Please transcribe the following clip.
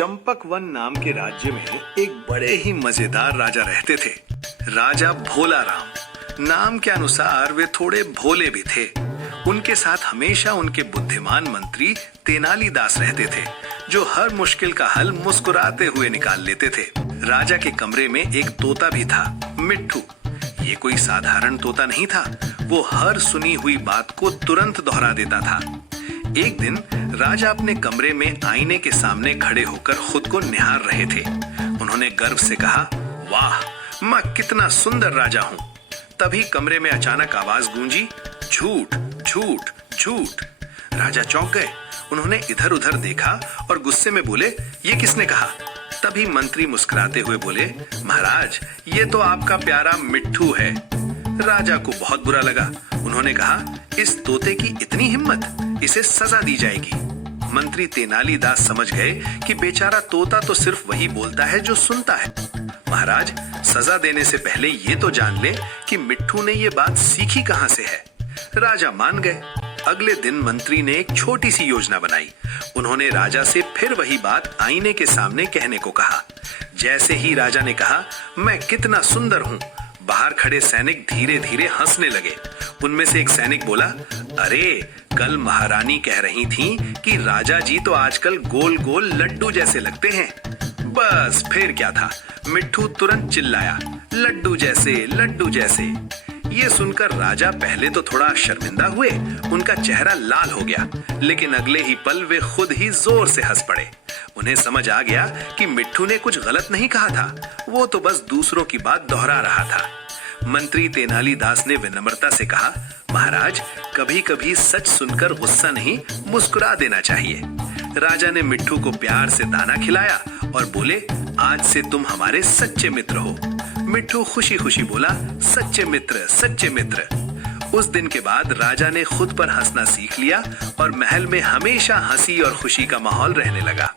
चंपकवन नाम के राज्य में एक बड़े ही मजेदार राजा रहते थे। राजा भोला राम। नाम के अनुसार वे थोड़े भोले भी थे। उनके साथ हमेशा उनके बुद्धिमान मंत्री तेनालीदास रहते थे, जो हर मुश्किल का हल मुस्कुराते हुए निकाल लेते थे। राजा के कमरे में एक तोता भी था, मिट्ठू। ये कोई साधारण तोता नहीं था, वो हर सुनी हुई बात को तुरंत दोहरा देता था। एक दिन राजा अपने कमरे में आईने के सामने खड़े होकर खुद को निहार रहे थे। उन्होंने गर्व से कहा, वाह, मैं कितना सुंदर राजा हूँ। तभी कमरे में अचानक आवाज गूंजी, झूठ झूठ झूठ। राजा चौंक गए। उन्होंने इधर उधर देखा और गुस्से में बोले, ये किसने कहा? तभी मंत्री मुस्कुराते हुए बोले, महाराज, ये तो आपका प्यारा मिट्ठू है। राजा को बहुत बुरा लगा। उन्होंने कहा, इस तोते की इतनी हिम्मत, इसे सजा दी जाएगी। मंत्री तेनालीदास समझ गए कि बेचारा तोता तो सिर्फ वही बोलता है जो सुनता है। महाराज, सजा देने से पहले ये तो जान ले कि मिट्ठू ने ये बात सीखी कहां से है। राजा मान गए। अगले दिन मंत्री ने एक छोटी सी योजना बनाई। उन्होंने राजा से फिर वही बात आईने के सामने कहने को कहा। जैसे ही राजा ने कहा, मैं कितना सुंदर हूँ, बाहर खड़े सैनिक धीरे धीरे हंसने लगे। उनमें से एक सैनिक बोला, अरे, कल महारानी कह रही थी कि राजा जी तो आजकल गोल गोल लड्डू जैसे लगते हैं। बस फिर क्या था, मिट्ठू तुरंत चिल्लाया, लड्डू जैसे, लड्डू जैसे। ये सुनकर राजा पहले तो थोड़ा शर्मिंदा हुए, उनका चेहरा लाल हो गया, लेकिन अगले ही पल वे खुद ही जोर से हंस पड़े। उन्हें समझ आ गया कि मिट्ठू ने कुछ गलत नहीं कहा था, वो तो बस दूसरों की बात दोहरा रहा था। मंत्री तेनालीदास ने विनम्रता से कहा, महाराज, कभी कभी सच सुनकर गुस्सा नहीं, मुस्कुरा देना चाहिए। राजा ने मिट्ठू को प्यार से दाना खिलाया और बोले, आज से तुम हमारे सच्चे मित्र हो। मिट्ठू खुशी खुशी बोला, सच्चे मित्र, सच्चे मित्र। उस दिन के बाद राजा ने खुद पर हंसना सीख लिया और महल में हमेशा हंसी और खुशी का माहौल रहने लगा।